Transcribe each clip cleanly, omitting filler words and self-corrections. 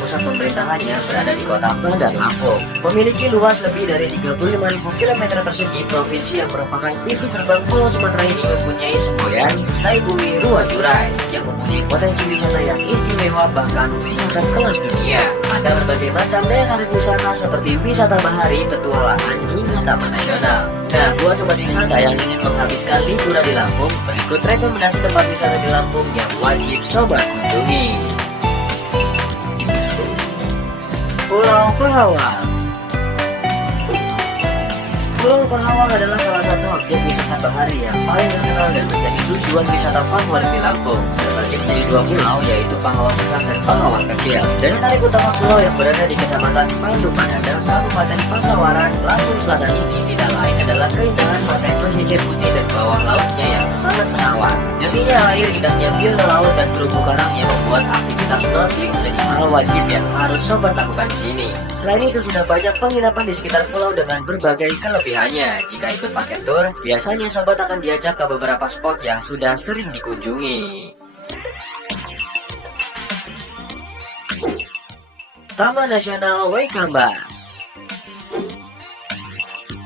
pusat pemerintahannya berada di kota Bandar Lampung. Memiliki luas lebih dari 35.000 km persegi, provinsi yang merupakan pintu gerbang Pulau Sumatera ini mempunyai semboyan Saibumi Ruwajurai yang mempunyai potensi wisata yang istimewa, bahkan wisata kelas dunia. Ada berbagai macam daya tarik wisata seperti wisata bahari, petualangan, hingga taman nasional. Nah, buat sobat wisata yang ingin menghabiskan liburan di Lampung, berikut rekomendasi tempat wisata di Lampung yang wajib sobat kunjungi. Pulau Pahawang. Pulau Pahawang adalah salah satu objek wisata bahari yang paling terkenal dan menjadi tujuan wisata favorit di Lampung. Terbagi menjadi dua pulau, yaitu Pahawang Besar dan Pahawang Kecil. Daya tarik utama pulau yang berada di Kecamatan Pandu Panada, Kabupaten Pasawaran, Lampung Selatan ini tidak lain adalah keindahan pantai pesisir putih dan bawah lautnya yang sangat menawan. Jernihnya air, indahnya biota laut dan terumbu karangnya membuat aktivitas snorkeling menjadi hal wajib yang harus sobat lakukan di sini. Selain itu, sudah banyak penginapan di sekitar pulau dengan berbagai kelebihannya. Jika ikut paket tur, biasanya sobat akan diajak ke beberapa spot yang sudah sering dikunjungi. Taman Nasional Waikambas.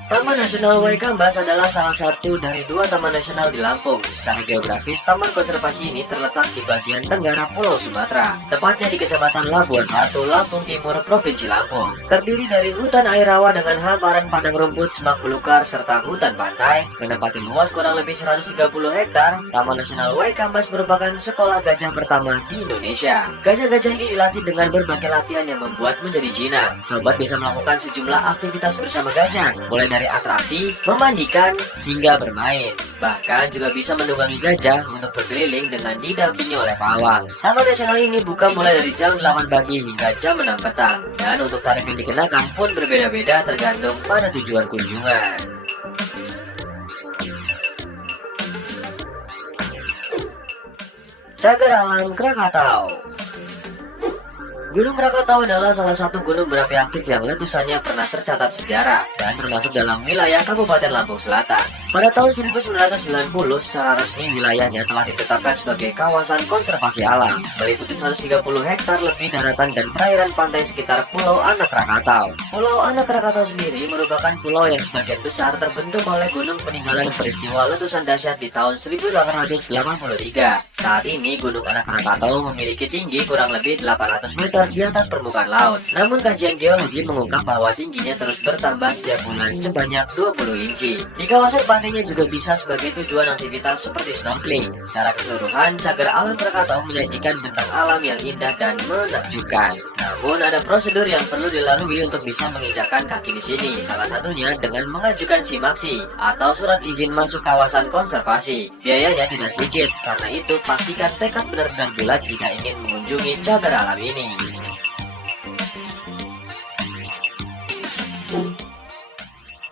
Taman Nasional Waikambas adalah salah satu dari dua taman nasional di Lampung. Secara geografis, taman konservasi ini terletak di bagian tenggara Pulau Sumatera, tepatnya di Kecamatan Labuan Batu, Lampung Timur, Provinsi Lampung. Terdiri dari hutan air rawa dengan hamparan padang rumput, semak belukar, serta hutan pantai, menempati luas kurang lebih 130 hektar. Taman Nasional Waikambas merupakan sekolah gajah pertama di Indonesia. Gajah-gajah ini dilatih dengan berbagai latihan yang membuat menjadi jinak. Sobat bisa melakukan sejumlah aktivitas bersama gajah, mulai dari atraksi, memandikan, hingga bermain. Bahkan juga bisa menunggangi gajah untuk berkeliling dengan didampingi oleh pawang. Taman nasional ini buka mulai dari jam 8 pagi hingga jam 6 petang. Dan untuk tarif yang dikenakan pun berbeda-beda tergantung pada tujuan kunjungan. Cagar Alam Krakatau. Gunung Krakatau adalah salah satu gunung berapi aktif yang letusannya pernah tercatat sejarah dan termasuk dalam wilayah Kabupaten Lampung Selatan. Pada tahun 1990, secara resmi wilayahnya telah ditetapkan sebagai kawasan konservasi alam, meliputi 130 hektar lebih daratan dan perairan pantai sekitar Pulau Anak Krakatau. Pulau Anak Krakatau sendiri merupakan pulau yang sebagian besar terbentuk oleh gunung peninggalan peristiwa letusan dahsyat di tahun 1883. Saat ini Gunung Anak Krakatau memiliki tinggi kurang lebih 800 meter di atas permukaan laut. Namun kajian geologi mengungkap bahwa tingginya terus bertambah setiap bulan sebanyak 20 inci. Di kawasan pantainya juga bisa sebagai tujuan aktivitas seperti snorkeling. Secara keseluruhan, Cagar Alam Krakatau menyajikan bentang alam yang indah dan menakjubkan. Namun ada prosedur yang perlu dilalui untuk bisa menginjakan kaki di sini. Salah satunya dengan mengajukan SIMAKSI atau surat izin masuk kawasan konservasi. Biayanya tidak sedikit, karena itu pastikan tekad benar-benar bulat jika ingin mengunjungi cagar alam ini.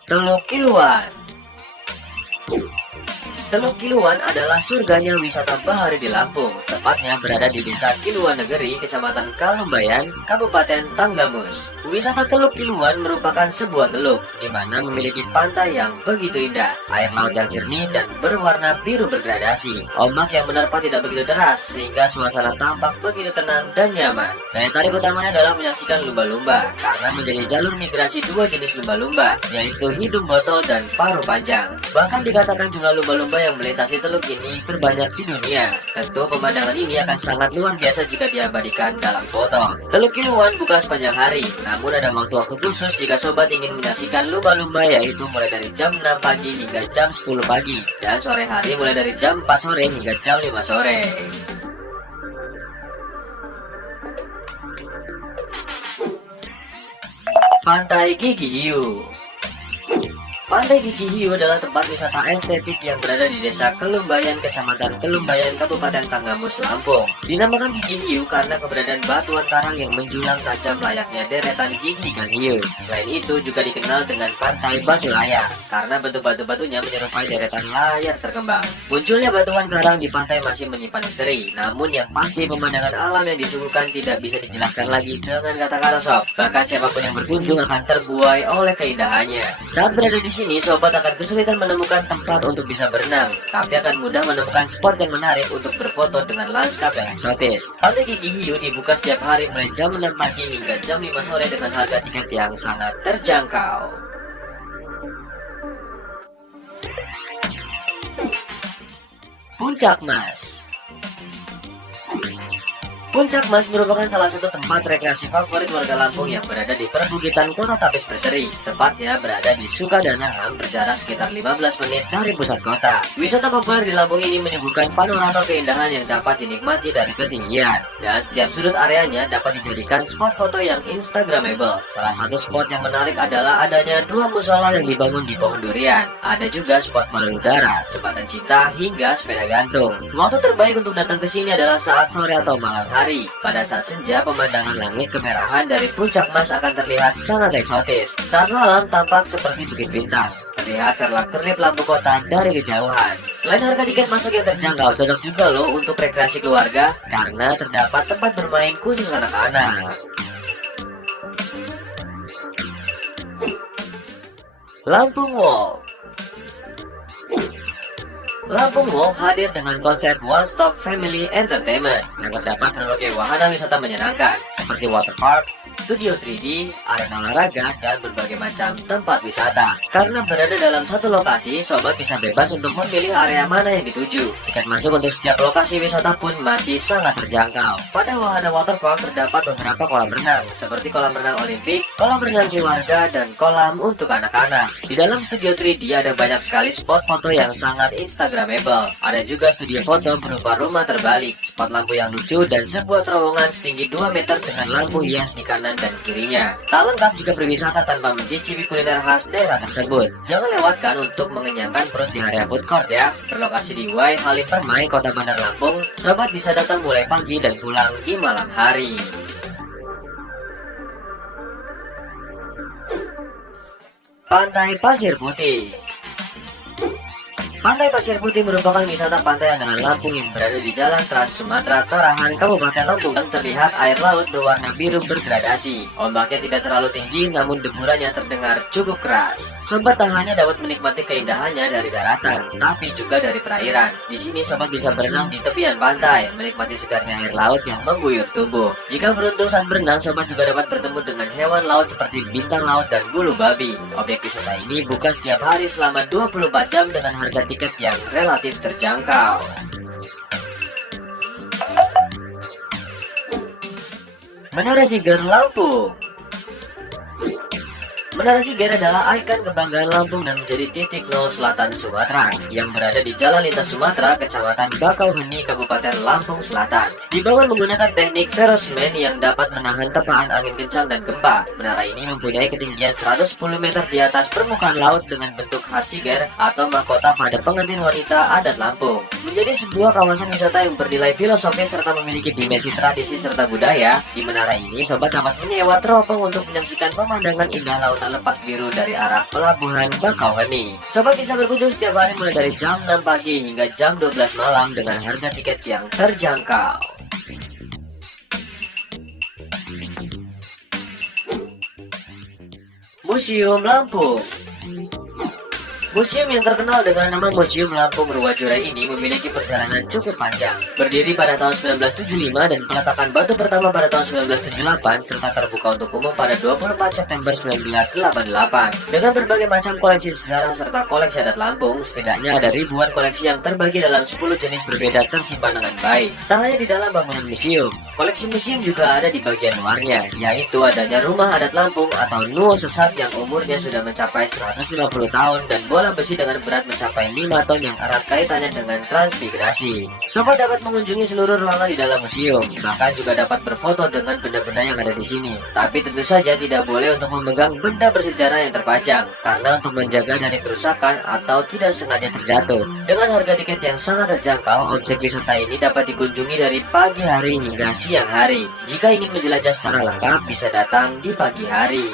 Teluk Kiluan. Teluk Kiluan adalah surganya wisata bahari di Lampung, tepatnya berada di Desa Kiluan Negeri, Kecamatan Kalumbayan, Kabupaten Tanggamus. Wisata Teluk Kiluan merupakan sebuah teluk di mana memiliki pantai yang begitu indah, air laut yang jernih dan berwarna biru bergradasi. Ombak yang menerpa tidak begitu deras sehingga suasana tampak begitu tenang dan nyaman. Daya tarik utamanya adalah menyaksikan lumba-lumba karena menjadi jalur migrasi dua jenis lumba-lumba, yaitu hidung botol dan paruh panjang. Bahkan dikatakan jumlah lumba-lumba yang melintasi teluk ini terbanyak di dunia. Tentu pemandangan ini akan sangat luar biasa jika diabadikan dalam foto. Teluk Kiluan buka sepanjang hari, namun ada waktu-waktu khusus jika sobat ingin menyaksikan lumba-lumba, yaitu mulai dari jam 6 pagi hingga jam 10 pagi dan sore hari mulai dari jam 4 sore hingga jam 5 sore. Pantai Gigi Hiu. Pantai Gigi Hiu adalah tempat wisata estetik yang berada di Desa Kelumbayan, Kecamatan Kelumbayan, Kabupaten Tanggamus, Lampung. Dinamakan Gigi Hiu karena keberadaan batuan karang yang menjulang tajam layaknya deretan gigi ikan hiu. Selain itu juga dikenal dengan Pantai Batu Layar karena bentuk batu-batunya menyerupai deretan layar terkembang. Munculnya batuan karang di pantai masih menyimpan misteri, namun yang pasti pemandangan alam yang disuguhkan tidak bisa dijelaskan lagi dengan kata-kata sob. Bahkan siapapun yang berkunjung akan terbuai oleh keindahannya. Saat berada di sini, sini, sobat akan kesulitan menemukan tempat untuk bisa berenang, tapi akan mudah menemukan spot yang menarik untuk berfoto dengan lanskap yang eksotis. Pantai Gigi Hiu dibuka setiap hari mulai jam 6 pagi hingga jam 5 sore dengan harga tiket yang sangat terjangkau. Puncak Mas. Puncak Mas merupakan salah satu tempat rekreasi favorit warga Lampung yang berada di perbukitan Kota Tapis Berseri. Tepatnya berada di Sukadana, berjarak sekitar 15 menit dari pusat kota. Wisata populer di Lampung ini menyuguhkan panorama keindahan yang dapat dinikmati dari ketinggian. Dan setiap sudut areanya dapat dijadikan spot foto yang instagramable. Salah satu spot yang menarik adalah adanya dua musola yang dibangun di pohon durian. Ada juga spot balon udara, jembatan cinta, hingga sepeda gantung. Waktu terbaik untuk datang ke sini adalah saat sore atau malam hari. Pada saat senja, pemandangan langit kemerahan dari Puncak Mas akan terlihat sangat eksotis. Saat malam tampak seperti bukit bintang, terlihat kerlap-kerlip lampu kota dari kejauhan. Selain harga tiket masuk yang terjangkau, cocok juga loh untuk rekreasi keluarga karena terdapat tempat bermain khusus anak-anak. Lampung Walk. Lampung Walk hadir dengan konsep One Stop Family Entertainment yang terdapat berbagai wahana wisata menyenangkan seperti waterpark, studio 3D, arena olahraga, dan berbagai macam tempat wisata. Karena berada dalam satu lokasi, sobat bisa bebas untuk memilih area mana yang dituju. Tiket masuk untuk setiap lokasi wisata pun masih sangat terjangkau. Pada wahana waterpark terdapat beberapa kolam renang, seperti kolam renang olimpik, kolam renang keluarga, dan kolam untuk anak-anak. Di dalam studio 3D ada banyak sekali spot foto yang sangat instagramable. Ada juga studio foto berupa rumah terbalik, spot lampu yang lucu, dan sebuah terowongan setinggi 2 meter dengan lampu hias di kanan dan kirinya. Tak lengkap jika berwisata tanpa mencicipi kuliner khas daerah tersebut. Jangan lewatkan untuk mengenyangkan perut di area food court ya. Berlokasi di Wai Halim Permai, Kota Bandar Lampung, sobat bisa datang mulai pagi dan pulang di malam hari. Pantai Pasir Putih. Pantai Pasir Putih merupakan wisata pantai andalan Lampung yang berada di Jalan Trans Sumatera, Tarahan, Kabupaten Lampung. Dan terlihat air laut berwarna biru bergradasi. Ombaknya tidak terlalu tinggi, namun deburannya terdengar cukup keras. Sobat tak hanya dapat menikmati keindahannya dari daratan, tapi juga dari perairan. Di sini sobat bisa berenang di tepian pantai, menikmati segarnya air laut yang mengguyur tubuh. Jika beruntung saat berenang, sobat juga dapat bertemu dengan hewan laut seperti bintang laut dan bulu babi. Objek wisata ini buka setiap hari selama 24 jam dengan harga tiket yang relatif terjangkau. Menara Siger Lampung. Menara Siger adalah ikon kebanggaan Lampung dan menjadi titik nol selatan Sumatera yang berada di Jalan Lintas Sumatera, Kecamatan Bakauheni, Kabupaten Lampung Selatan. Dibangun menggunakan teknik ferrosmen yang dapat menahan tepaan angin kencang dan gempa. Menara ini mempunyai ketinggian 110 meter di atas permukaan laut dengan bentuk khas Siger atau mahkota pada pengantin wanita adat Lampung. Menjadi sebuah kawasan wisata yang bernilai filosofis serta memiliki dimensi tradisi serta budaya, di menara ini sobat dapat menyewa teropong untuk menyaksikan pemandangan indah laut lepas biru dari arah pelabuhan Bakauheni. Sobat bisa berkunjung setiap hari mulai dari jam 6 pagi hingga jam 12 malam dengan harga tiket yang terjangkau. Museum Lampung. Museum yang terkenal dengan nama Museum Lampung Ruwajurai ini memiliki perjalanan cukup panjang. Berdiri pada tahun 1975 dan peletakan batu pertama pada tahun 1978 serta terbuka untuk umum pada 24 September 1988. Dengan berbagai macam koleksi sejarah serta koleksi adat Lampung, setidaknya ada ribuan koleksi yang terbagi dalam 10 jenis berbeda tersimpan dengan baik. Tak hanya di dalam bangunan museum, koleksi museum juga ada di bagian luarnya, yaitu adanya rumah adat Lampung atau Nuo Sesat yang umurnya sudah mencapai 150 tahun dan bola besi dengan berat mencapai 5 ton yang erat kaitannya dengan transmigrasi. Sobat dapat mengunjungi seluruh ruangan di dalam museum, bahkan juga dapat berfoto dengan benda-benda yang ada di sini. Tapi tentu saja tidak boleh untuk memegang benda bersejarah yang terpajang, karena untuk menjaga dari kerusakan atau tidak sengaja terjatuh. Dengan harga tiket yang sangat terjangkau, objek wisata ini dapat dikunjungi dari pagi hari hingga siang hari. Jika ingin menjelajah secara lengkap, bisa datang di pagi hari.